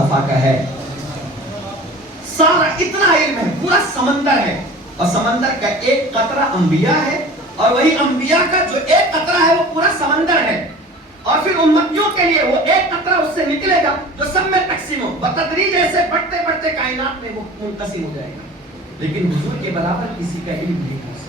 مصطفیٰ کا ہے. سارا اتنا علم ہے, پورا سمندر ہے, اور سمندر کا ایک قطرہ انبیاء ہے, اور وہی انبیاء کا جو ایک قطرہ ہے وہ پورا سمندر ہے. اور پھر امتیوں کے لیے وہ ایک قطرہ اس سے نکلے گا جو سب میں تقسیم ہو, بتدریج ایسے بڑھتے بڑھتے کائنات میں وہ منقسم ہو جائے گا. لیکن حضور کے برابر کسی کا علم نہیں ہو سکتا,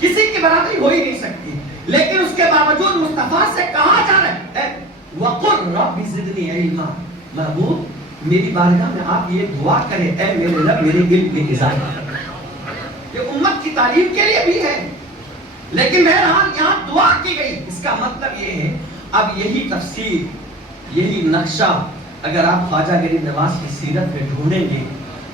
کسی کی برابری ہو ہی نہیں سکتی. لیکن اس کے باوجود مصطفیٰ سے کہا جا رہا ہے وَقُلْ رَبِّ زِدْنِي عِلْمًا, محبوب میری بارگاہ میں آپ یہ دعا کریں, اے میرے رب میرے علم میں اضافہ کر. یہ امت کی تعلیم کے لیے بھی ہے, لیکن بہرحال یہاں دعا کی گئی. اس کا مطلب یہ ہے اب یہی تفسیر, یہی نقشہ اگر آپ خواجہ غریب نواز کی سیرت میں ڈھونڈیں گے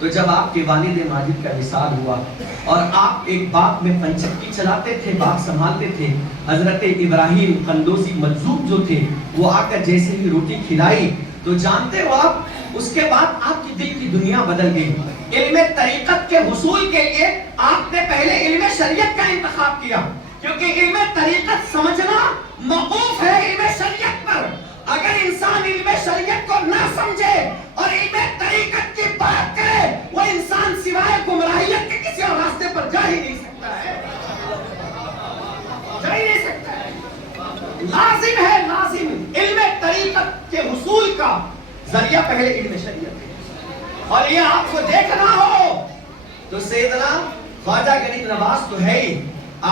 تو جب آپ کے والد ماجد کا وصال ہوا اور آپ ایک باغ میں پنچکی چلاتے تھے, باغ سنبھالتے تھے, حضرت ابراہیم قندوزی مجذوب جو تھے وہ آ کر جیسے ہی روٹی کھلائی تو جانتے ہو آپ, اس کے بعد آپ کی دل کی دنیا بدل گئی. علم طریقت کے حصول کے لیے آپ نے پہلے علم شریعت کا انتخاب کیا, کیونکہ علم طریقت سمجھنا موقوف ہے علم شریعت پر. اگر انسان علم شریعت کو نہ سمجھے اور علم طریقت کی بات کرے, وہ انسان سوائے گمراہیت کے کسی اور راستے پر جا ہی نہیں سکتا ہے, جا ہی نہیں سکتا ہے. لازم ہے, لازم علم طریقت کے حصول کا ذریعہ پہلے علم شریعت ہے. اور یہ آپ کو دیکھنا ہو تو سیدنا خواجہ غریب نواز تو ہے ہی,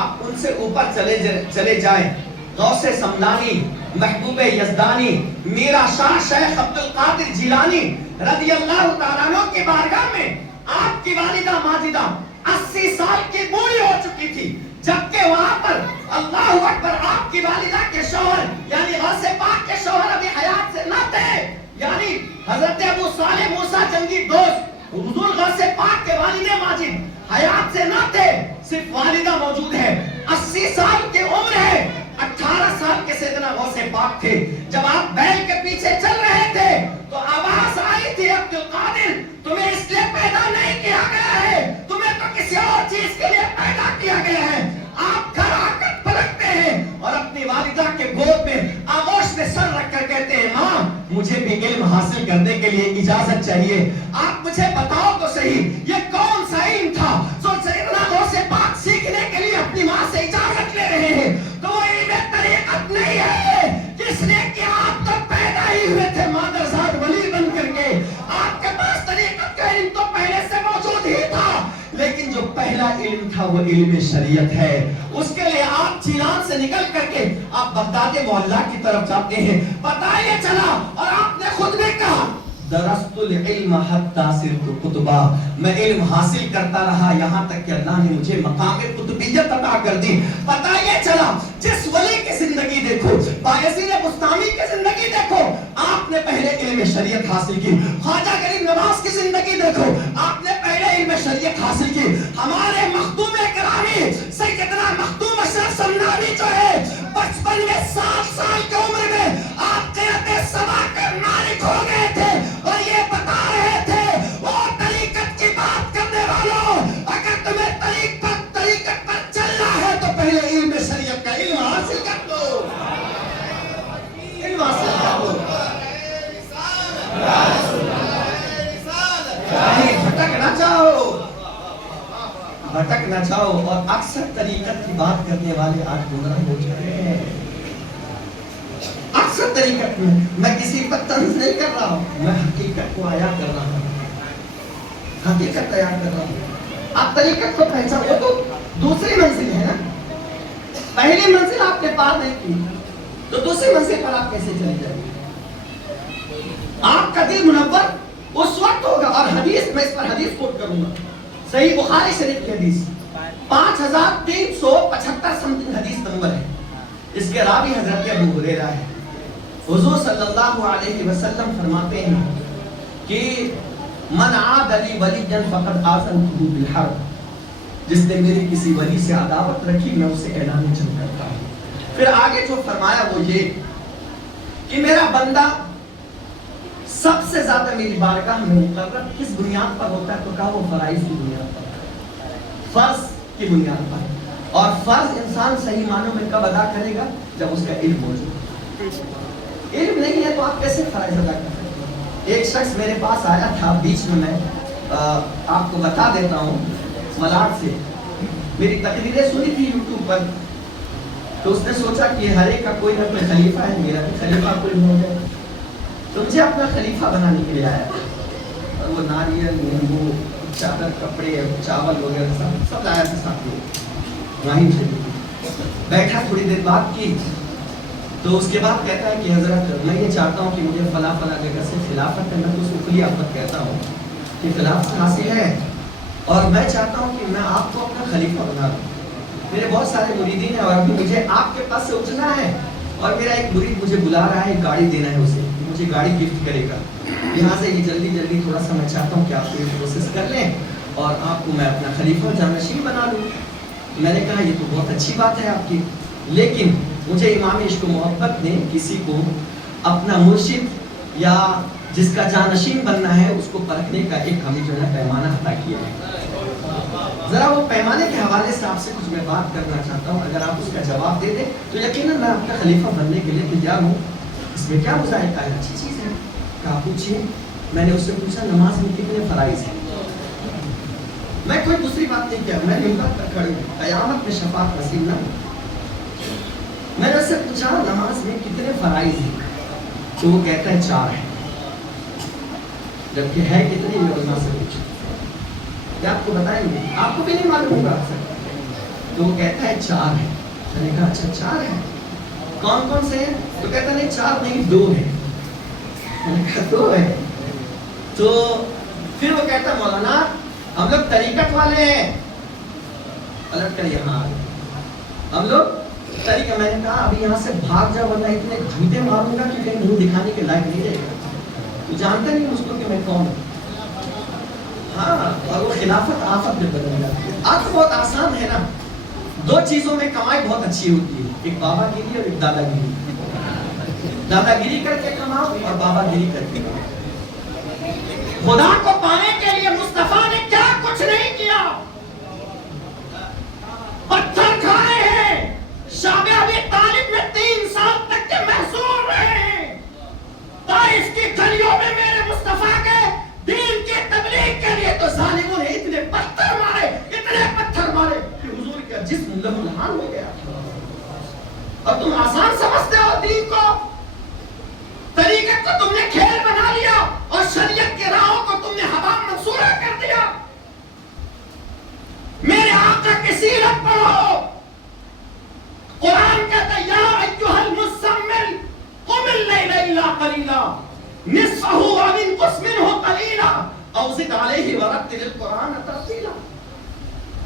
آپ ان سے اوپر چلے جائیں. غوث سمدانی, محبوب یزدانی, میرا شاہ شیخ عبد القادر جیلانی رضی اللہ تعالیٰ عنہ کی بارگاہ میں آپ کی والدہ ماجدہ 80 سال کی بوڑھی ہو چکی تھی, جبکہ وہاں پر اللہ اکبر آپ کی والدہ کے شوہر یعنی غوث پاک کے شوہر ابھی حیات سے نہ تھے, یعنی حضرت ابو صالح موسیٰ جنگی دوست حضور غوث پاک کے والد ماجد حیات سے نہ تھے, صرف والدہ موجود ہے. 80 سال کی عمر ہے, 18 سال کے سیدنا غوث پاک تھے. جب آپ بیل کے پیچھے چل رہے تھے تو آواز آئی تھی عبد القادر تمہیں اس لیے پیدا نہیں کیا گیا ہے, تمہیں تو کسی اور چیز کے لیے پیدا کیا گیا ہے. آپ گھر آ کر پلٹتے ہیں اور اپنی والدہ کے گود میں آغوش میں سر رکھ کر کہتے ہیں ماں مجھے بھی علم حاصل کرنے کے لیے اجازت چاہیے, آپ مجھے بتاؤ تو صحیح یہ کون سا علم تھا جو سیدنا غوث پاک سیکھنے کے لیے اپنی ماں سے اجازت لے رہے ہیں. تو وہ علم طریقت نہیں ہے جس نے کہ آپ تو پیدا ہی ہوئے تھے مادرزاد ولی بن کر کے, آپ کے پاس طریقت کا علم تو پہلے سے موجود ہی تھا, لیکن جو پہلا علم تھا وہ علم شریعت ہے. اس کے لیے آپ چیلان سے نکل کر کے آپ بغداد معلیٰ کی طرف جاتے ہیں. پتہ یہ چلا اور آپ نے خود بھی کہا درست العلم حتی صرت قطبا, میں علم حاصل کرتا رہا یہاں تک کہ اللہ نے مجھے مقام قطبیت عطا کر دی. پتہ یہ چلا جس ولی کی زندگی دیکھو, بایزید بستامی کی زندگی دیکھو, آپ نے پہلے علم شریعت حاصل کی. خواجہ غریب نواز کی زندگی دیکھو, آپ نے پہلے علم شریعت حاصل کی. ہمارے مخدوم گرامی سیدنا مخدوم اشرف سمنانی جو ہے 55 میں 7 سال کی عمر میں آپ قیادت سبا کر مالک ہو گئے تھے, اور یہ بتا رہے تھے وہ طریقت کی بات کرنے والوں اگر تمہیں طریقت پر چلنا ہے تو پہلے علم شریعت کا علم حاصل کر دو, علم حاصل کر دو. بھٹک نہ جاؤ, اور اکثر طریقت کی بات کرنے والے آج گمراہ ہو چکے ہیں. اکثر طریقت میں کسی پر طنز نہیں کر رہا ہوں, میں حقیقت کو عیاں کر رہا ہوں, حقیقت عیاں کر رہا ہوں. آپ طریقت کو پہچان, وہ تو دوسری منزل ہے نا, پہلی منزل آپ نے پار نہیں کی تو دوسری منزل پر آپ کیسے چلے جائیں گے؟ آپ کا دل منور اس وقت ہوگا. اور حدیث میں اس پر حدیث کوٹ کروں گا, صحیح بخاری شریف کی حدیث 5375 سمتنگ حدیث نمبر ہے. اس کے راوی حضرت ابو ہریرہ ہے. حضور صلی اللہ علیہ وسلم فرماتے ہیں کہ من عاد لی ولیا فقد آذنته بالحرب, جس نے میری کسی ولی سے عداوت رکھی میں اسے اعلان جنگ کرتا ہوں. پھر آگے جو فرمایا وہ یہ کہ میرا بندہ سب سے زیادہ میری بارگاہ میں مقرر کس بنیاد پر ہوتا ہے, تو کہا وہ فرائض کی بنیاد پر, فرض کی بنیاد پر. اور فرض انسان صحیح معنوں میں کب ادا کرے گا؟ جب اس کا علم موجود. علم نہیں ہے تو آپ کیسے فرائض ادا کر سکتے ہیں؟ ایک شخص میرے پاس آیا تھا بیچ میں آپ کو بتا دیتا ہوں، ملاڈ سے میری تقریریں سنی تھی یوٹیوب پر، تو اس نے سوچا کہ ہر ایک کا کوئی نہ کوئی خلیفہ ہے، میرا بھی خلیفہ کوئی ہو جائے، تو مجھے اپنا خلیفہ بنانے کے لیے آیا، اور وہ ناریل، نیمبو، چادر، کپڑے، چاول وغیرہ سب لایا تھا ساتھ میں، وہیں سے بیٹھا، تھوڑی دیر بات کی، تو اس کے بعد کہتا ہے کہ حضرت میں یہ چاہتا ہوں کہ مجھے فلاں فلاں جگہ سے خلافت کرنا، تو اس کو کھلی آفت کہتا ہوں کہ خلافت حاصل ہے اور میں چاہتا ہوں کہ میں آپ کو اپنا خلیفہ بنا دوں، میرے بہت سارے مریدین ہیں اور ابھی مجھے آپ کے پاس سے اٹھنا ہے، اور میرا ایک مرید مجھے بلا رہا ہے، گاڑی دینا ہے اسے، مجھے گاڑی گفٹ کرے گا، یہاں سے یہ جلدی تھوڑا سا میں چاہتا ہوں کہ آپ یہ پروسیس کر لیں اور آپ کو میں اپنا خلیفہ جانشین بنا لوں۔ میں نے کہا یہ تو بہت اچھی بات ہے آپ کی، لیکن مجھے امام عشق و محبت نے کسی کو اپنا مرشد یا جس کا جانشین بننا ہے اس کو پرکھنے کا ایک ہمیں جو ہے پیمانہ عطا کیا ہے، ذرا وہ پیمانے کے حوالے سے آپ سے کچھ میں بات کرنا چاہتا ہوں، اگر آپ اس کا جواب دے دیں تو یقیناً میں آپ کا خلیفہ بننے کے لیے تیار ہوں، اس میں کیا مذائقہ ہے، اچھی چیز ہے، کہا پوچھئے۔ میں نے اس سے پوچھا نماز میں کتنے فرائض ہیں، میں کوئی دوسری بات نہیں کیا، میں ممبر پر کھڑی ہوں، قیامت میں شفاعت نصیب نہ ہو، میں نے اس سے پوچھا نماز میں کتنے فرائض ہیں، تو وہ کہتا ہے 4 ہیں، جبکہ ہے کتنی، میں علماء سے پوچھا، کیا آپ کو بتائیں گے، آپ کو بھی نہیں معلوم ہوگا اکثر، تو وہ کہتا ہے 4 ہیں، میں نے کہا اچھا 4 ہیں، کون کون سے ہیں، تو کہتا نہیں 4 نہیں 2 ہیں، میں نے کہا 2 ہیں، تو پھر وہ کہتا مولانا ہم لوگ طریقت والے ہیں، پلٹ کر یہاں آ گئے، ہم لوگ طریقہ، میں نے کہا ابھی یہاں سے بھاگ جا ورنہ اتنے جھوٹے ماروں گا کہ کہیں منہ دکھانے کے لائق نہیں رہے گا، تو جانتا نہیں مجھ کو کہ میں کون ہوں، ہاں، اور وہ خلافت آفت میں بدل جاتی ہے۔ آج تو بہت آسان ہے نا، 2 چیزوں میں کمائی بہت اچھی ہوتی ہے، ایک بابا گیری اور ایک دادا گیری، دادا گیری کر کے کماؤ اور بابا گیری کر کے کماؤ۔ خدا کو پانے کے لیے مصطفیٰ نے کیا کچھ نہیں کیا، پتھر کھائے ہیں، شعب ابی طالب میں 3 سال تک کے محصور رہے ہیں، طائف کی گلیوں میں میرے مصطفیٰ کے دین کی تبلیغ کے لیے تو ظالموں نے اتنے پتھر مارے کہ حضور کا جسم لہولہان ہو گیا، اور تم آسان سمجھتے ہو دین کو، طریقت کو تم نے کھیل بنا لیا اور شریعت کے راہوں کو تم نے ہوا منصورہ کر دیا۔ میرے آقا کی سیرت پڑھو، قرآن کہتا ہے یا ایھا المزمل قم اللیل الا قلیلا نصفہ او انقص منہ قلیلا او زد علیہ ورتل القرآن ترتیلا۔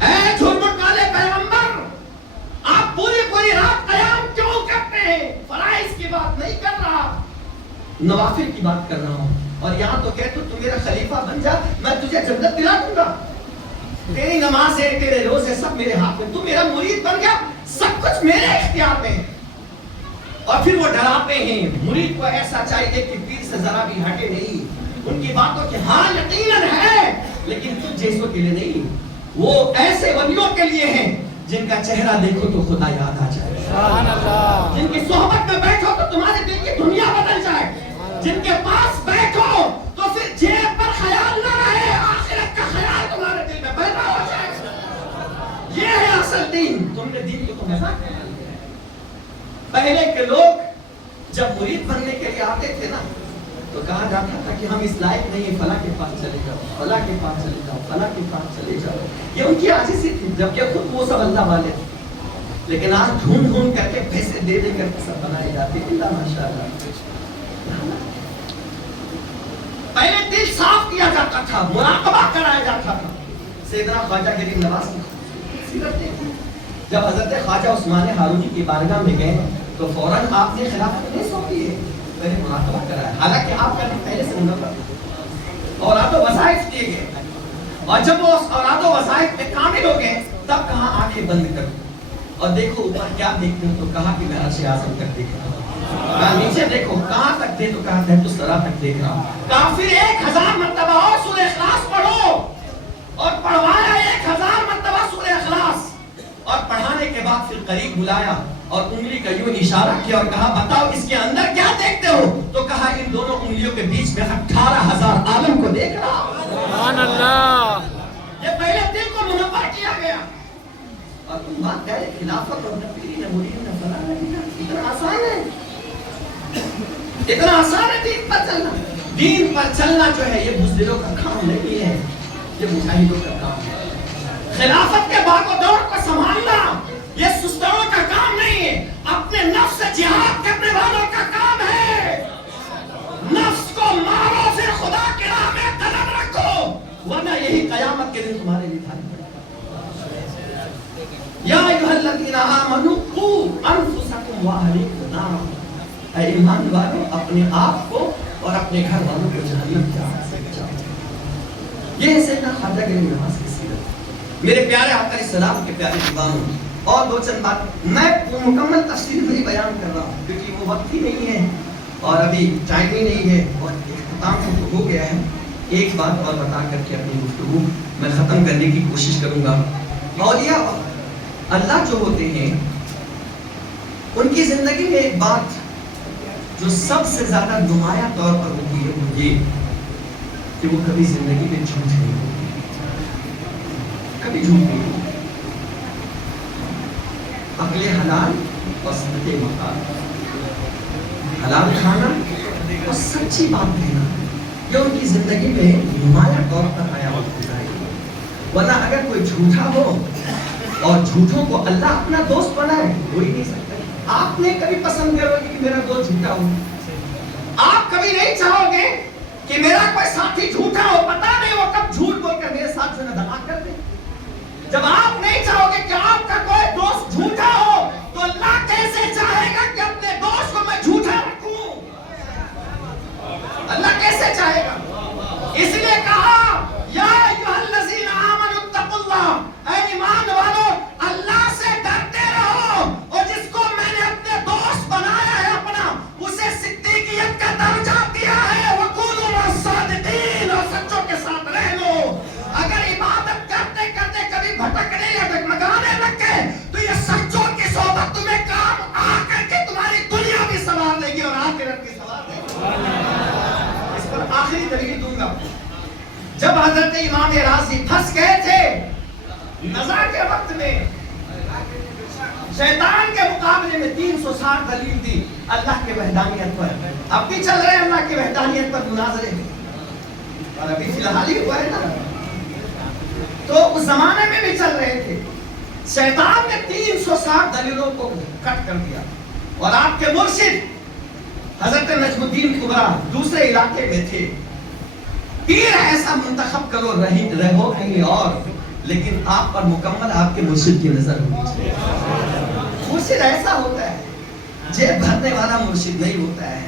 اے جھرمٹ والے پیغمبر، آپ پوری رات قیام کیوں کرتے ہیں؟ فرائض کی بات نہیں کر رہا، نوافل کی بات کر رہا ہوں، اور یہاں تو کہتے تو میرا خلیفہ بن جا، میں تجھے جنت دلا دوں گا، تیری نمازیں تیرے روزے سب میرے ہاتھ میں، تو میرا مرید بن گیا، سب کچھ میرے اختیار میں ہے۔ اور پھر وہ ڈراتے ہیں، مرید کو ایسا چاہیے کہ پیر سے ذرا بھی ہٹے نہیں، ان کی باتوں کہ ہاں یقیناً ہے لیکن تجھ جیسوں کے لیے نہیں، وہ ایسے ولیوں کے لیے ہیں جن کا چہرہ دیکھو تو خدا یاد آ جائے، جن کی صحبت میں بیٹھو تو تمہارے دل کی دنیا بدل جائے، جن کے پاس بیٹھو تو پھر جیب پر خیال نہ رہے، آخرت کا خیال تمہارے دل میں پیدا ہو جائے۔ یہ ہے اصل دین، تم نے دین کو تو مذاق بنا لیا۔ پہلے کے لوگ جب مرید بننے کے لیے آتے تھے نا تو کہا جاتا تھا کہ ہم اس لائق نہیں، فلاں کے پاس چلے جاؤ، فلاں کے پاس چلے جاؤ، فلاں کے پاس چلے جاؤ، یہ ان کی عاجزی تھی، جبکہ خود وہ سب اللہ والے تھے، لیکن آج ڈھونڈ کر کے پیسے دے کر کے سب بنائے جاتے ہیں، اللہ ماشاءاللہ۔ پہلے دل صاف کیا جاتا تھا، مراقبہ کرایا جاتا تھا۔ سیدنا خواجہ غریب نواز کی سیرت دیکھیں، جب حضرت خواجہ عثمان ہارونی کی بارگاہ میں گئے تو فوراً آپ نے خلافت نہیں سونپی ہے، میں نے مراقبہ کرایا، حالانکہ آپ کا پہلے سے منتخب اولاد و وظائف دیے گئے، اور جب وہ اولاد و وظائف میں کامل ہو گئے تب کہاں آنکھیں بند کر اور دیکھو اوپر کیا دیکھتے ہو، تو کہا کہ میں عرش اعظم تک دیکھ رہا ہوں، کہا نیچے دیکھو کہاں تک دے، تو کہا تحت الثری تک دیکھ رہا ہوں، کہا پھر 1000 مرتبہ اور سورہ اخلاص پڑھو، اور پڑھوایا 1000 مرتبہ سورہ اخلاص، اور پڑھانے کے بعد پھر قریب بلایا اور انگلی کا یوں اشارہ کیا اور کہا بتاؤ اس کے اندر کیا دیکھتے ہو؟ تو کہا ان دونوں انگلیوں کے بیچ میں 18,000 عالم کو دیکھ رہا ہوں۔ سبحان اللہ۔ یہ پہلے دل کو منور کیا گیا اور تم بات کہہ رہے خلافت اور نبی نے مریدوں نے فلاں نہیں، اتنا آسان ہے، اتنا آسان ہے دین پر چلنا۔ دین پر چلنا جو ہے یہ بزدلوں کا کام نہیں ہے، یہ مجاہدوں کا کام ہے۔ خلافت کے باغ و دور کو سنبھالنا یہ سستوں کا کام نہیں ہے، اپنے نفس سے جہاد کرنے والوں کا کام ہے۔ نفس کو مارو، پھر خدا کی راہ میں قدم رکھو، ورنہ یہی قیامت کے دن تمہارے لیے بھاری پڑے گا۔ یا ایھا الذین آمنوا قوا انفسکم واہلیکم نارا، اے ایمان والو اپنے آپ کو اور اپنے گھر والوں کو جہنم کی آگ سے بچاؤ۔ یہ ہے سیدنا خواجہ گنج نواز کی سیرت۔ میرے پیارے آقا السلام کے پیارے دیوانوں، اور دو چند بات میں مکمل تفصیل نہیں بیان کر رہا ہوں کیونکہ وہ وقت ہی نہیں ہے اور ابھی ٹائم ہی نہیں ہے اور اختتام ہو گیا ہے۔ ایک بات اور بتا کر کے اپنی گفتگو میں ختم کرنے کی کوشش کروں گا۔ اولیاء اللہ جو ہوتے ہیں ان کی زندگی میں ایک بات جو سب سے زیادہ نمایاں طور پر ہوتی ہے وہ یہ کہ وہ کبھی زندگی میں جھوٹ نہیں ہوتی، کبھی جھوٹ نہیں ہوتی۔ عقل حلال اور صدق مقال، حلال کھانا اور سچی بات کہنا یہ ان کی زندگی میں نمایاں طور پر آیا ہوتا ہے۔ ورنہ اگر کوئی جھوٹا ہو اور جھوٹوں کو اللہ اپنا دوست بنائے ہو ہی نہیں سکتا۔ آپ نے کبھی پسند کرو گے کہ میرا دوست جھوٹا ہو؟ آپ کبھی نہیں چاہو گے کہ میرا کوئی ساتھی جھوٹا ہو، پتہ نہیں وہ کب جھوٹ بول کر میرے ساتھ سے نہ دھماک کر دے۔ جب آپ نہیں چاہو گے کہ آپ کا کوئی دوست جھوٹا ہو تو اللہ کیسے چاہے گا کہ اپنے دوست کو میں جھوٹا رکھوں؟ اللہ کیسے چاہے گا؟ اس لیے کہا یا ایھا الذین آمنوا اتقوا اللہ، اے ایمان والو اللہ سے ڈرتے رہو، اور جس کو میں نے اپنے دوست بنایا ہے اپنا اسے صدیقیت کا درجہ دیا ہے۔ وقولوا مع الصادقین، اور سچوں کے ساتھ رہ لو۔ اگر عبادت کرتے کرتے کبھی بھٹکنے یا ڈگمگانے لگے تو یہ سچوں کی صحبت تمہیں کام آ کر کے تمہاری دنیا بھی سنوار لے گی اور آخرت بھی سنوار لے گی۔ اس پر آخری دلیل دوں گا۔ جب حضرت امام راضی پھنس گئے تھے نزا کے وقت میں، شیطان کے مقابلے میں 360 دلیل دی اللہ کے وحدانیت پر۔ اب بھی چل رہے ہیں اللہ کی وحدانیت پر مناظرے، اور ابھی فی الحال ہی ہوا ہے نا، تو اس زمانے میں بھی چل رہے تھے۔ شیطان نے 360 دلیلوں کو کٹ کر دیا، اور آپ کے مرشد حضرت نجم الدین کبریٰ دوسرے علاقے میں تھے۔ پیر ایسا منتخب کرو رہو کہیں اور، لیکن آپ پر مکمل آپ کے مرشد کی نظر ہونی چاہیے۔ مرشد ایسا ہوتا ہے، جیب بھرنے والا مرشد نہیں ہوتا ہے۔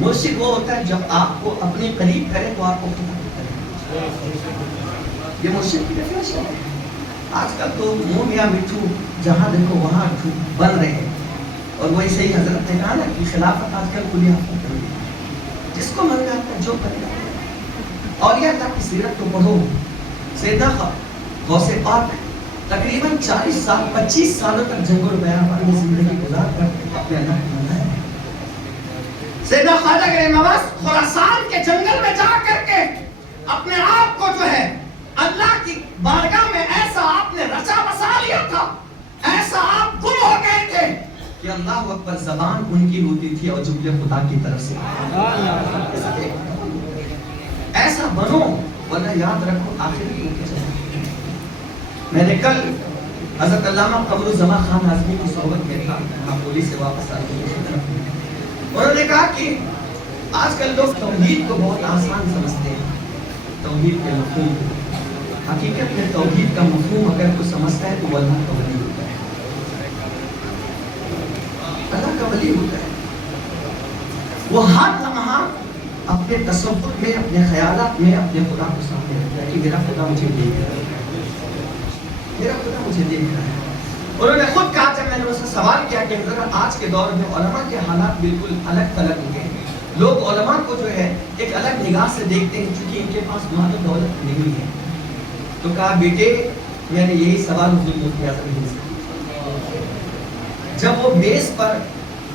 مرشد وہ ہوتا ہے جب آپ کو اپنے قریب کرے تو آپ کو خطا کرے۔ یہ مرشد کی ڈیفینیشن ہے۔ آج کل تو منہ میاں مٹھو جہاں دیکھو وہاں بن رہے ہیں، اور وہی صحیح حضرت نے کہا نا کہ خلافت آج کل کھلی آفت ہے، جس کو من جاتا ہے جو کرے۔ اور یہ اللہ کی سیرت کو پڑھو۔ سیدنا غوث پاک تقریباً 40 سال 25 سالوں تک جنگل بیابان میں زندگی گزار کر اپنے اللہ کو منایا۔ سیدنا خواجہ گنج نواز خراسان کے جنگل میں جا کر کے اپنے آپ کو جو ہے اللہ کی بارگاہ میں ایسا آپ نے رچا بسا لیا تھا، ایسا آپ گم ہو گئے تھے کہ اللہ اکبر زبان ان کی ہوتی تھی اور جملے خدا کی طرف سے۔ ایسا بنو، ورنہ یاد رکھو آخرت میں کیا جائے۔ میں نے کل حضرت علامہ قمر الزمان خان اعظمی کی صحبت میں تھا، پولیس سے واپس آئے تھے۔ انہوں نے کہا کہ آج کل لوگ توحید کو بہت آسان سمجھتے ہیں، توحید کے مفہوم کو۔ حقیقت میں توحید کا مفہوم اگر کوئی سمجھتا ہے تو وہ اللہ کا ولی ہوتا ہے، اللہ کا ولی ہوتا ہے۔ وہ ہر لمحہ اپنے تصور میں، اپنے خیالات میں اپنے خدا کو سامنے رکھتا ہے کہ میرا خدا مجھے دیکھ رہا ہے، میرا خدا مجھے دیکھ رہا ہے۔ انہوں نے خود کہا، جب میں نے ان سے سوال کیا کہ حضرت آج کے دور میں علماء کے حالات بالکل الگ تھلگ ہو گئے ہیں، لوگ علماء کو جو ہے ایک الگ نگاہ سے دیکھتے ہیں چونکہ ان کے پاس مال و دولت نہیں ہے۔ تو کہا بیٹے میں نے یہی سوال حضور مفتی اعظم سے، جب وہ میز پر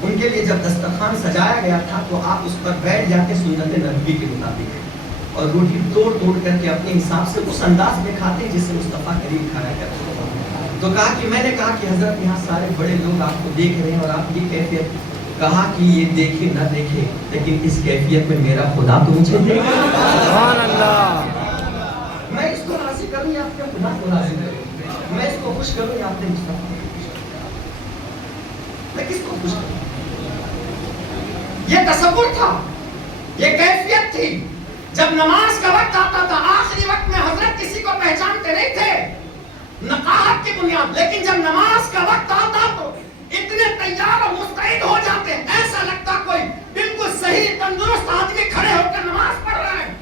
ان کے لیے جب دسترخوان سجایا گیا تھا تو آپ اس پر بیٹھ جاتے سنت نبوی کے مطابق، اور روٹی توڑ توڑ کر کے اپنے حساب سے اس انداز میں کھاتے جسے مصطفیٰ کریم کھایا کرتے تھے۔ تو کہا کہ میں نے کہا کہ حضرت یہاں سارے بڑے لوگ آپ کو دیکھ رہے ہیں اور آپ یہ کیفیت، کہا کہ یہ دیکھے نہ دیکھے لیکن اس کیفیت میں میرا خدا تو مجھے دیکھ رہا ہے۔ سبحان اللہ۔ میں اس کو راضی کروں یا اپنے خدا کو راضی کروں؟ میں اس کو خوش کروں یا اپنے مصطفیٰ کو خوش کروں؟ میں کس کو خوش کروں؟ یہ تصور تھا، یہ کیفیت تھی۔ جب نماز کا وقت آتا تھا، آخری وقت میں حضرت کسی کو پہچانتے نہیں تھے نقاہت کی بنیاد، لیکن جب نماز کا وقت آتا تو اتنے تیار اور مستعد ہو جاتے، ایسا لگتا کوئی بالکل صحیح تندرست آدمی کھڑے ہو کر نماز پڑھ رہا ہے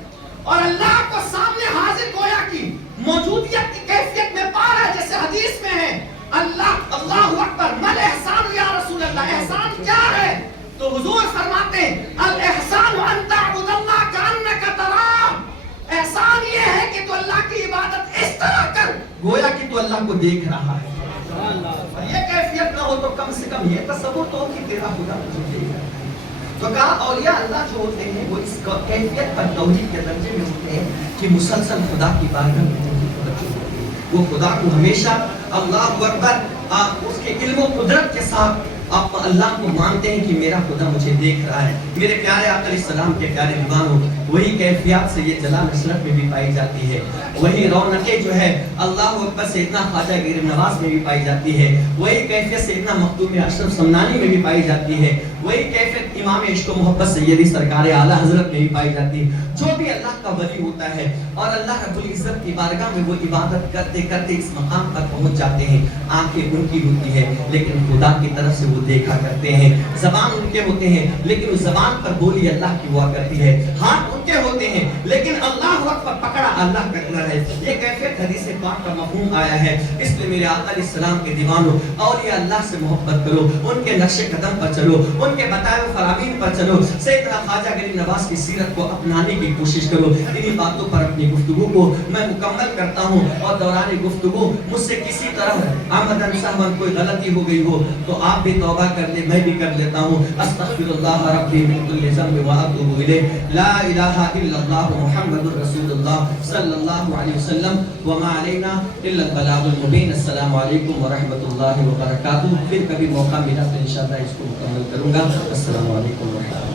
اور اللہ کو سامنے حاضر گویا کی موجودیت کی کیفیت میں پا رہا ہے، جیسے حدیث میں ہے اللہ اکبر مل احسان یا رسول اللہ، احسان کیا ہے؟ تو حضور فرماتے ہیں الاحسان ان تعبد اللہ کانک تراہ، احسان یہ ہے کہ تو اللہ کی عبادت اس طرح کر گویا کہ تو اللہ کو دیکھ رہا ہے۔ اور یہ کیفیت نہ ہو تو کم سے کم یہ تصور تو ہو کہ تیرا خدا مجھے دیکھ رہا ہے۔ تو کہا اولیاء اللہ جو ہوتے ہیں وہ اس کیفیت پر توحید کے درجے میں ہوتے ہیں کہ مسلسل خدا کی بارگاہ میں توجہ ہوتی ہے، وہ خدا کو ہمیشہ اللہ اکبر اس کے علم و قدرت کے ساتھ آپ اللہ کو مانتے ہیں کہ میرا خدا مجھے دیکھ رہا ہے۔ میرے پیارے آقا علیہ السلام کے پیارے دیوانوں، وہی کیفیات سے یہ جلال اشرف میں بھی پائی جاتی ہے، وہی رونقیں جو ہے اللہ اکبر سیدنا خواجہ غریب نواز میں بھی پائی جاتی ہے، وہی کیفیت سیدنا مخدوم اشرف سمنانی میں بھی پائی جاتی ہے، وہی کیفیت امام عشق و محبت سیدی سرکار اعلیٰ حضرت میں بھی پائی جاتی ہے۔ جو بھی اللہ کا ولی ہوتا ہے اور اللہ رب العزت کی بارگاہ میں وہ عبادت کرتے کرتے اس مقام پر پہنچ جاتے ہیں، آنکھیں ان کی ہوتی ہے لیکن خدا کی طرف سے وہ دیکھا کرتے ہیں، زبان ان کے ہوتے ہیں لیکن اس زبان پر بولی اللہ کی ہوا کرتی ہے، ہاتھ ان کے ہوتے ہیں لیکن اللہ وقت پر پکڑا اللہ کرنا ہے۔ یہ کیفیت حدیث پاک کا مفہوم آیا ہے، اس لیے میرے آقا علیہ السلام کے دیوانوں، اولیاء اللہ سے محبت کرو، ان کے نقش قدم پر چلو، ان کے بتائے ہوئے فرامین پر چلو، سیدنا خواجہ غریب نواز کی سیرت کو اپنانے کی کوشش کرو۔ انہی باتوں پر اپنی گفتگو کو میں مکمل کرتا ہوں، اور دوران گفتگو مجھ سے کسی طرح آمدن سہون کوئی غلطی ہو گئی ہو تو آپ بھی توبہ کر لیں، میں بھی کر لیتا ہوں۔ استغفر اللہ ربی من کل ذنب واتوب الیہ، لا الہ الا اللہ محمد رسول اللہ صلی اللہ علیہ وسلم، وما علینا الا البلاغ المبین۔ السلام علیکم ورحمۃ اللہ وبرکاتہ۔ پھر کبھی موقع ملا تو انشاءاللہ اس کو مکمل کروں گا۔ السلام علیکم ورحمۃ اللہ۔